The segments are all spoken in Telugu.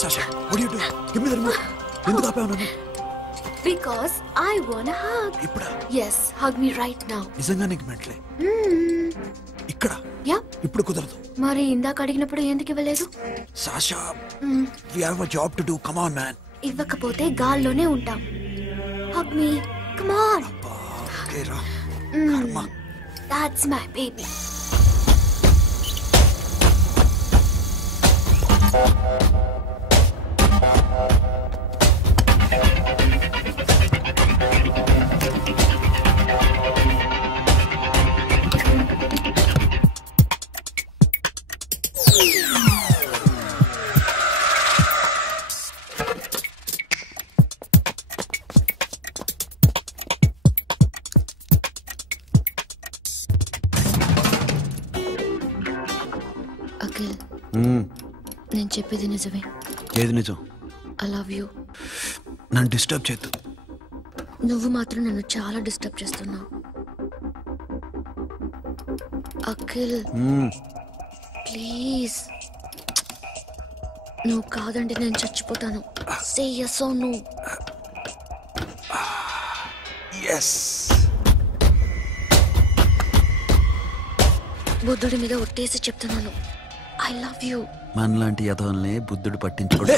Sasha, what are you doing? Give me the remote. ఎందుకు ఆపావు నన్ను? Because I want a hug. ఇప్పుడా? Yes, hug me right now. నిజంగా నీకు మెంటలే? ఇక్కడ? Yeah. ఇప్పుడు కుదరదు. మరి ఇందాక అడిగినప్పుడు ఎందుకు ఇవ్వలేదు? Sasha, we have a job to do. Come on, man. ఇవ్వకపోతే గాల్లోనే ఉంటాం. Hug me. Come on. Okay, రా. కర్మ. That's my baby. అఖిల్, నేను చెప్పేది నిజమే. ఏది నిజం? I love you. నన్ను డిస్టర్బ్ చేయొద్దు. నువ్వు మాత్రం నన్ను చాలా డిస్టర్బ్ చేస్తున్నావు. అఖిల్ ప్లీజ్, నువ్వు కాదంటే నేను చచ్చిపోతాను. సే yes or no. yes. బుద్ధుడి మీద ఒట్టేసి చెప్తున్నాను, ఐ లవ్ యూ. మనలాంటి యథోల్ని బుద్ధుడు పట్టించుకోడు.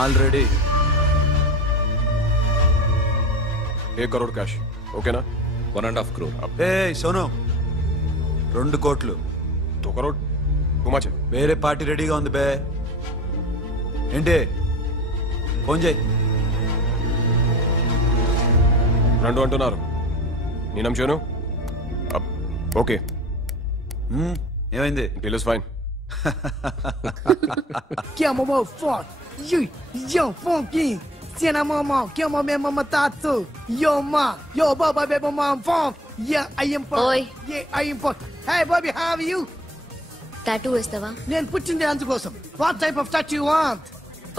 Already 1 crore cash. Okay na? 1.5 crore. Hey, Sono. 2 కోట్లు. 2 crore. Too much. వేరే పార్టీ రెడీగా ఉంది బే. ఏంటి? ఫోన్ చేయి. 2 అంటున్నారు. నీ నమ్మును? ఓకే. ఏమైంది? Deal is fine. Que é mamão forte. Yo, funky. Cena mamão, que é mamão tato. Yo, ma. Yo, baba, baby, mom, funk. Yeah, I am funk. Oi. Yeah, I am funk. Hey, Bobby, how are you? Tattoo వేస్తావా? నేను పుట్టింది అందుకోసం. What type of tattoo you want?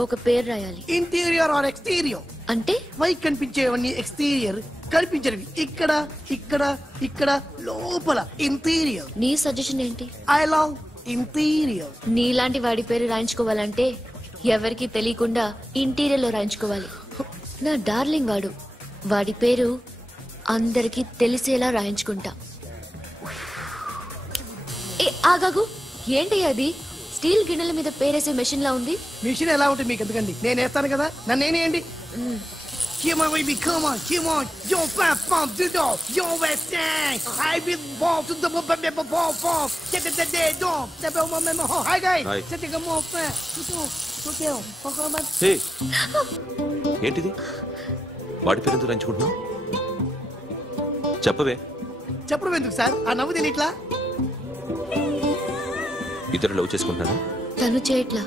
ఒక పేరు రాయాలి. Interior or exterior? అంటే పై కనిపించేవన్నీ ఎక్స్టీరియర్, కనిపించేవి ఇక్కడ ఇక్కడ ఇక్కడ లోపల ఇంటీరియర్. నీ సజెషన్ ఏంటి? I love interior. నీలాంటి వాడి పేరు రాయించుకోవాలంటే ఎవరికి తెలియకుండా ఇంటీరియర్ లో రాయించుకోవాలి. నా డార్లింగ్ వాడు, వాడి పేరు అందరికి తెలిసేలా రాయించుకుంటా. ఏ ఆగాగు, ఏంటి అది? స్టీల్ గిన్నెల మీద పేరేసే మెషిన్ లా ఉంది. మిషన్ ఎలా ఉంటుంది మీకు ఎందుకండి, నేను వేస్తాను కదా, నన్ను నేనేయండి. Come on, baby, come on, come on. Yo, fat pump, do do. Yo, west thing. I will ball to the ball pump. Get the day dog. The bell mama. Hi, guys. Hi. Set the more fat. Hotel. హే, ఏంటిది? వాడి పేరు ఎందుకు రంచుకుంటున్నావు? చెప్పవే. చెప్పడం ఎందుకు సార్? ఆ నవ్వు తెలియట్లా? ఇద్దరు లవ్ చేసుకుంటారా? తను చేయట్లా,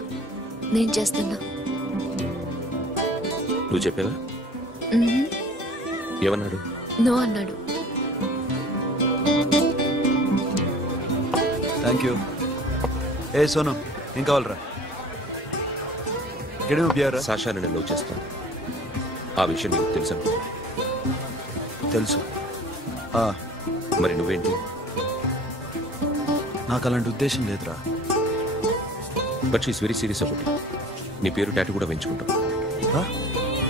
నేను చేస్తున్నా. నువ్వు చెప్పావా? ఏమన్నాడు? నో అన్నాడు. Thank you. ఏ సోను, ఏం కావాలరా? ఇక్కడే ఉపయోగరా? సాషా నేను లవ్ చేస్తాను. ఆ విషయం నీకు తెలుసు అనుకో. తెలుసు. మరి నువ్వేంటి? నాకు అలాంటి ఉద్దేశం లేదురా. But she's very serious about it. నీ పేరు టాటూ కూడా పెంచుకుంటాం.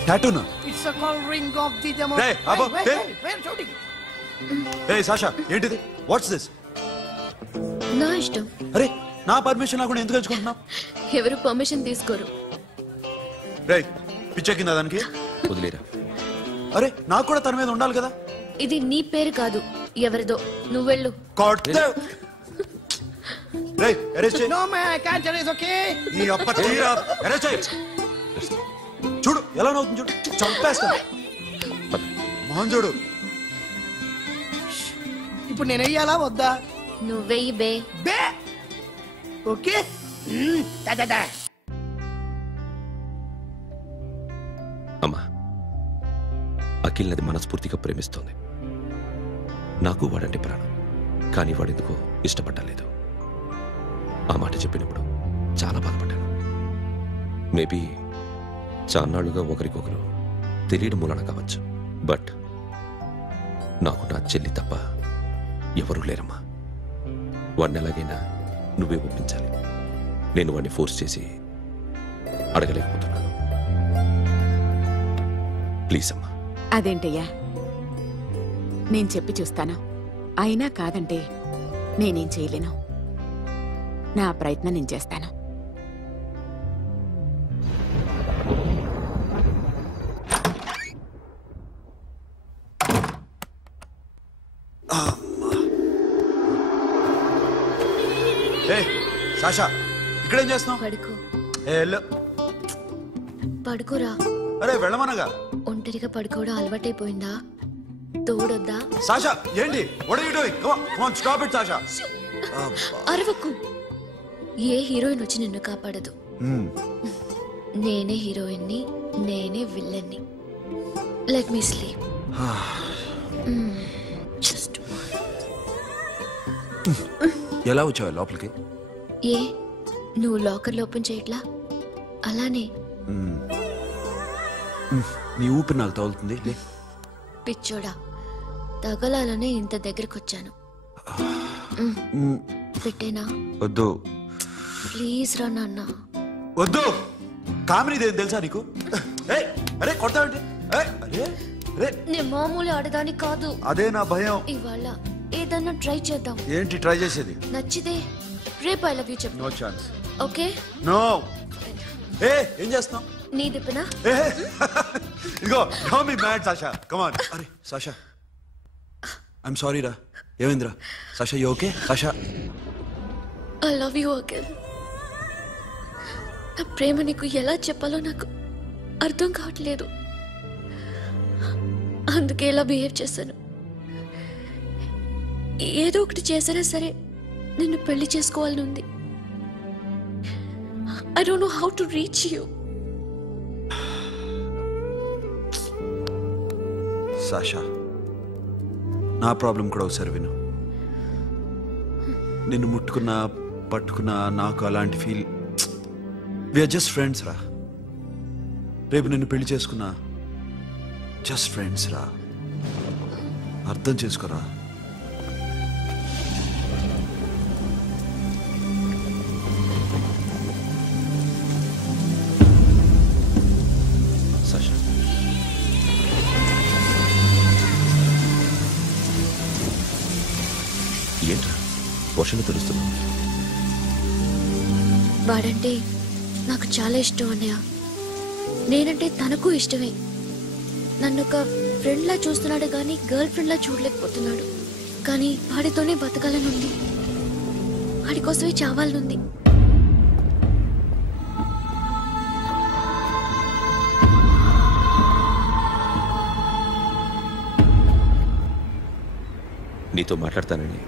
టాటూనా? It's a call ring of the demo. Hey, Abba, hey. Where shooting? ఏ సాషా, ఏంటిది? What's this? నా ఇష్టం. అరే, నా పర్మిషన్ లేకుండా ఎందుకు ఎంచుకుంటున్నావు? ఎవరు పర్మిషన్ తీసుకోరు. రే, పిచ్చెక్కిందా దానికి? వదిలేరా. అరే, నాకు కూడా తన మీద ఉండాలి కదా. ఇది నీ పేరు కాదు, ఎవరిదో. నువ్వెళ్ళు. రేయ్, అరెస్ట్ చేయి. No man, I can't tell. It's okay. నీ అప్ప తీరా. అరెస్ట్ చేయి. చూడు ఎలా నవ్వుతుంది చూడు. చంపేస్తా. మోహన్ చూడు. ఇప్పుడు నేను వెయ్యాలా వద్దా? నువ్వెయ్యి బే. బే ఓకే. దా దా దా. అమ్మా, అఖిల్ నది మనస్ఫూర్తిగా ప్రేమిస్తోంది. నాకు వాడంటే ప్రాణం. కానీ వాడెందుకో ఇష్టపడలేదు. ఆ మాట చెప్పినప్పుడు చాలా బాధపడ్డాను. మేబీ చాన్నాళ్లుగా ఒకరికొకరు తెలియడం మూలన కావచ్చు. బట్ నాకు నా చెల్లి తప్ప ఎవరూ లేరమ్మా. వాడిని ఎలాగైనా నువ్వే ఒప్పించాలి. నేను వాడిని ఫోర్స్ చేసి అడగలేకపోతున్నాను. ప్లీజ్ అమ్మా. అదేంటయ్యా, నేను చెప్పి చూస్తాను. అయినా కాదంటే నేనేం చేయలేను. నా ప్రయత్నం నేను చేస్తాను. సాషా, ఇక్కడేం చేస్తున్నావు? పడుకో. పడుకోరా. అరే వెళ్ళమనగా. ఒంటరిగా పడుకోవడం అలవాటైపోయిందా? తోడొద్దా? సాషా, ఏంటి? What are you doing? Come on, come on, stop it, Sasha. అరవకు. ఏ హీరోయిన్ వచ్చి నిన్ను కాపాడదు. నేనే హీరోయిన్ని, నేనే విల్లన్ని. Let me sleep. జస్ట్ ఎలా వచ్చావు లోపలికి? ఏ, నువ్వు లాకర్ ఓపెన్ చేయట్లా? అలానే. నీ ఊపిరి నాకు తగులుతుంది. పిచ్చోడా, తగలాలనే ఇంత దగ్గరకు వచ్చాను. పెట్టేనా? వద్దు. ప్లీజ్ రా నాన్న. వద్దు. కామినీదేం తెలుసా నీకు? అరే కొడతావండి. నేను మామూలు ఆడదాని కాదు. అదే నా భయం. ఇవాళ ఏదన్నా ట్రై చేద్దాం. ఏంటి ట్రై చేసేది? నచ్చితే రేపు ఐ లవ్ యూ చెప్పు. No chance. ఓకే? నో. ఏం చేస్తున్నావు? నీ దిప్పునా? ఇదిగో, don't be mad Sasha. Come on. అరే సాషా, ఐఎమ్ సారీ రా. ఏమైందిరా? Sasha, you okay? Sasha, I love you again. నా ప్రేమ నీకు ఎలా చెప్పాలో నాకు అర్థం కావట్లేదు. అందుకే ఇలా బిహేవ్ చేశాను. ఏదో ఒకటి చేసినా సరే నిన్ను పెళ్లి చేసుకోవాలని ఉంది. I don't know how to reach you. Sasha, నా ప్రాబ్లం కూడా ఒకసారి విను. నిన్ను ముట్టుకున్నా పట్టుకున్నా నాకు అలాంటి ఫీల్. వీఆర్ జస్ట్ ఫ్రెండ్స్ రా. రేపు నిన్ను పెళ్లి చేసుకున్నా జస్ట్ ఫ్రెండ్స్ రా. అర్థం చేసుకోరా. సాషా, ఏంట్రా వర్షంలో తెలుస్తున్నావు? వాడంటే నాకు చాలా ఇష్టం అన్నయ్య. నేనంటే తనకు ఇష్టమే. నన్ను ఒక ఫ్రెండ్ లా చూస్తున్నాడు కానీ గర్ల్ ఫ్రెండ్ లా చూడలేకపోతున్నాడు. కానీ వాడితోనే బతకాలని ఉంది. వాడి కోసమే చావాలనుంది. నీతో మాట్లాడతానని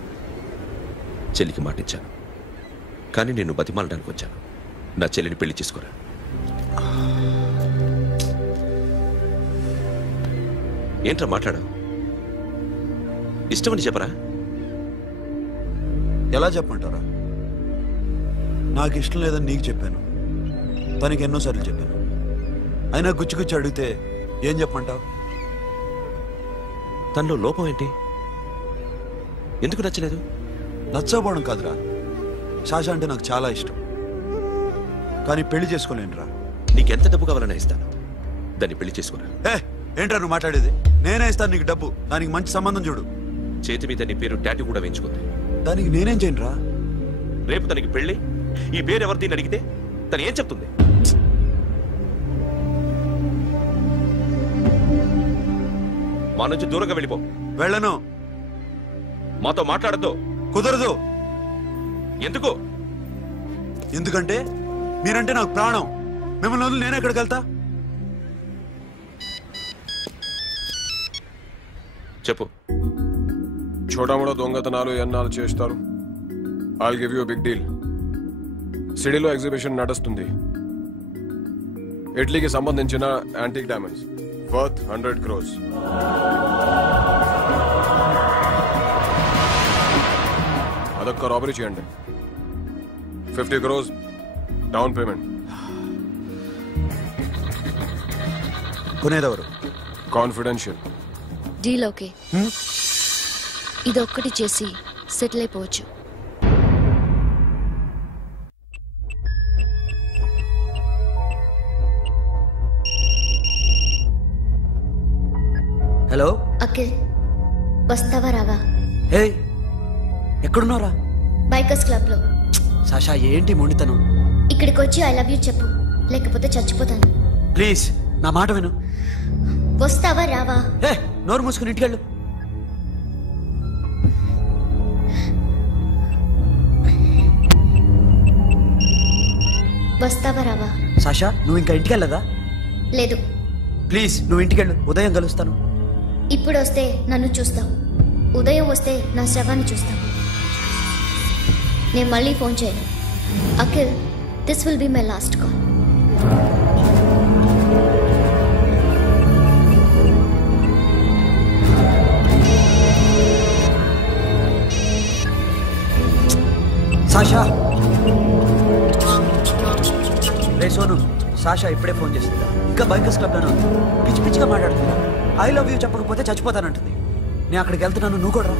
చెల్లికి మాటిచ్చాను. కానీ నేను బతిమాలడానికి వచ్చాను. నా చెల్లిని పెళ్లి చేసుకోరా. ఏంట్రా మాట్లాడావు? ఇష్టమని చెప్పరా? ఎలా చెప్పమంటారా? నాకు ఇష్టం లేదని నీకు చెప్పాను, తనకి ఎన్నోసార్లు చెప్పాను. అయినా గుచ్చి గుచ్చి అడిగితే ఏం చెప్పమంటావు? తనలో లోపం ఏంటి? ఎందుకు నచ్చలేదు? నచ్చకపోవడం కాదురా, సాషా అంటే నాకు చాలా ఇష్టం, కానీ పెళ్లి చేసుకోలేనురా. నీకెంత డబ్బు కావాలన్నా ఇస్తాను, దాన్ని పెళ్లి చేసుకురా. ఏంట్రా నువ్వు మాట్లాడేది? నేనే ఇస్తాను నీకు డబ్బు, దానికి మంచి సంబంధం చూడు. చేతి మీద నీ పేరు టాటూ కూడా వేయించుకుంది. దానికి నేనేం చేయనురా? రేపు తనకి పెళ్లి, ఈ పేరు ఎవరిది అడిగితే తను ఏం చెప్తుంది? మా నుంచి దూరంగా వెళ్ళిపో. వెళ్ళను. మాతో మాట్లాడద్దు. కుదరదు. ఎందుకు? ఎందుకంటే మీరంటే నాకు ప్రాణం. మిమ్మల్ని వదిలి నేను ఎక్కడికి వెళ్తా? చెప్పు. చోటామోటా దొంగతనాలు ఎన్నాళ్ళు చేస్తారు? I'll give you big deal. సిటీలో ఎగ్జిబిషన్ నడుస్తుంది. ఇటలీకి సంబంధించిన యాంటిక్ డైమండ్స్ వర్త్ 100 crores. అదొక్క రాబరీ చేయండి. 50 crores డౌన్ పేమెంట్. కొనేదెవరు? కాన్ఫిడెన్షియల్. Deal okay. ఇదొక్కటి చేసి సెటిల్ అయిపోవచ్చు. హలో అఖిల్, వస్తావా రావా? హే, ఎక్కడున్నారా? బైకర్స్ క్లబ్ లో. సాషా ఏంటి మొండితనం? ఇక్కడికి వచ్చి ఐ లవ్ యూ చెప్పు, లేకపోతే చచ్చిపోతాను. ప్లీజ్ నా మాట విను. వస్తావా రావా? హే, నోరు మూసుకుని ఇంటికెళ్ళు. వస్తావా రావా? సాషా నువ్వు ఇంకా ఇంటికెళ్ళదా? లేదు. ప్లీజ్ నువ్వు ఇంటికెళ్ళు, ఉదయం కలుస్తాను. ఇప్పుడు వస్తే నన్ను చూస్తావు, ఉదయం వస్తే నా శవాన్ని చూస్తావు. నేను మళ్ళీ ఫోన్ చేయను. Akhil, this will be my last call. Sasha, ray Sonu, Sasha ఇప్పుడే ఫోన్ చేస్తుందా? ఇంకా బైకర్స్ క్లబ్లోనే ఉంది. పిచ్చి పిచ్చిగా మాట్లాడుతుందా? ఐ లవ్ యూ చెప్పకపోతే చచ్చిపోతానంటుంది. నేను అక్కడికి వెళ్తున్నాను, నువ్వు కూడా రా.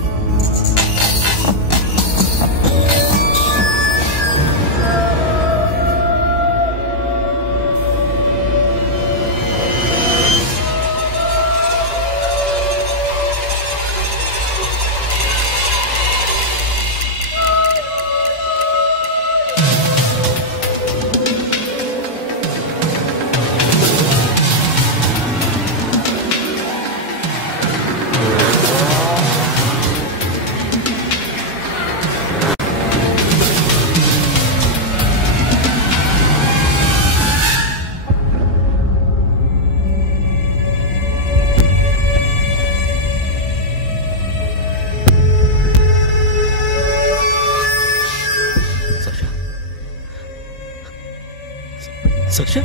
సాషా,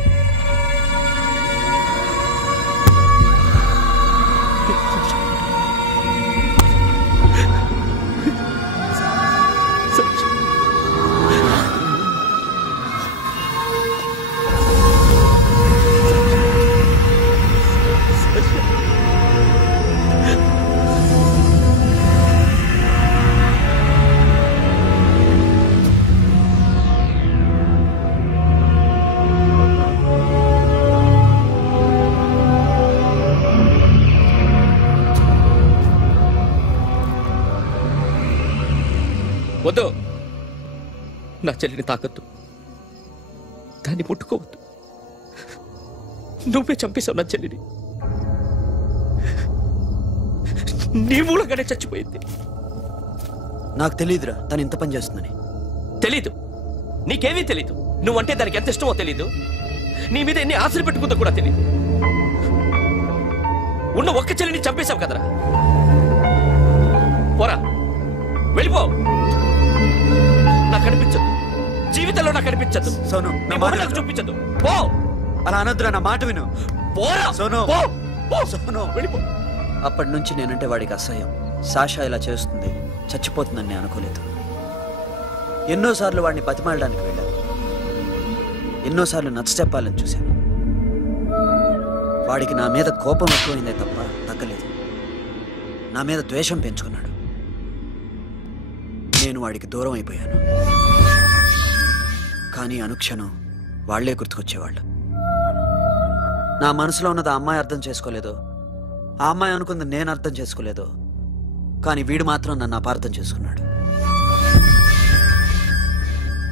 వద్దు. నా చెల్లిని తాకద్దు, దాన్ని ముట్టుకోవద్దు. నువ్వే చంపేశావు నా చెల్లిని. నీ మూలంగానే చచ్చిపోయింది. నాకు తెలియదురా తను ఇంత పని చేస్తుందని. తెలీదు, నీకేమీ తెలీదు. నువ్వంటే దానికి ఎంత ఇష్టమో తెలీదు. నీ మీద ఎన్ని ఆశలు పెట్టుకుందో కూడా తెలీదు. ఉన్న ఒక్క చెల్లిని చంపేశావు కదరా. పోరా, వెళ్ళిపో. నాకు కనిపించదు, జీవితంలో నాకు కనిపించదు. సోను, నా నీ మాట మొహం నాకు చూపించదు. పో. అలా అనొద్దురా, నా మాట విను. పోరా సోను, పో. సోను, వెళ్ళిపో. అప్పటి నుంచి నేనంటే వాడికి అసహ్యం. సాషా ఇలా చేస్తుంది, చచ్చిపోతుందని నేను అనుకోలేదు. ఎన్నోసార్లు వాడిని బతిమాలడానికి వెళ్ళాను, ఎన్నోసార్లు నచ్చ చెప్పాలని చూశాను. వాడికి నా మీద కోపం ఎక్కువైందే తప్ప తగ్గలేదు. నా మీద ద్వేషం పెంచుకున్నాడు. నేను వాడికి దూరం అయిపోయాను. కానీ అనుక్షణం వాళ్లే గుర్తుకొచ్చేవాళ్ళు. నా మనసులో ఉన్నది ఆ అమ్మాయి అర్థం చేసుకోలేదో, ఆ అమ్మాయి అనుకుంది నేను అర్థం చేసుకోలేదో, కానీ వీడు మాత్రం నన్ను అపార్థం చేసుకున్నాడు.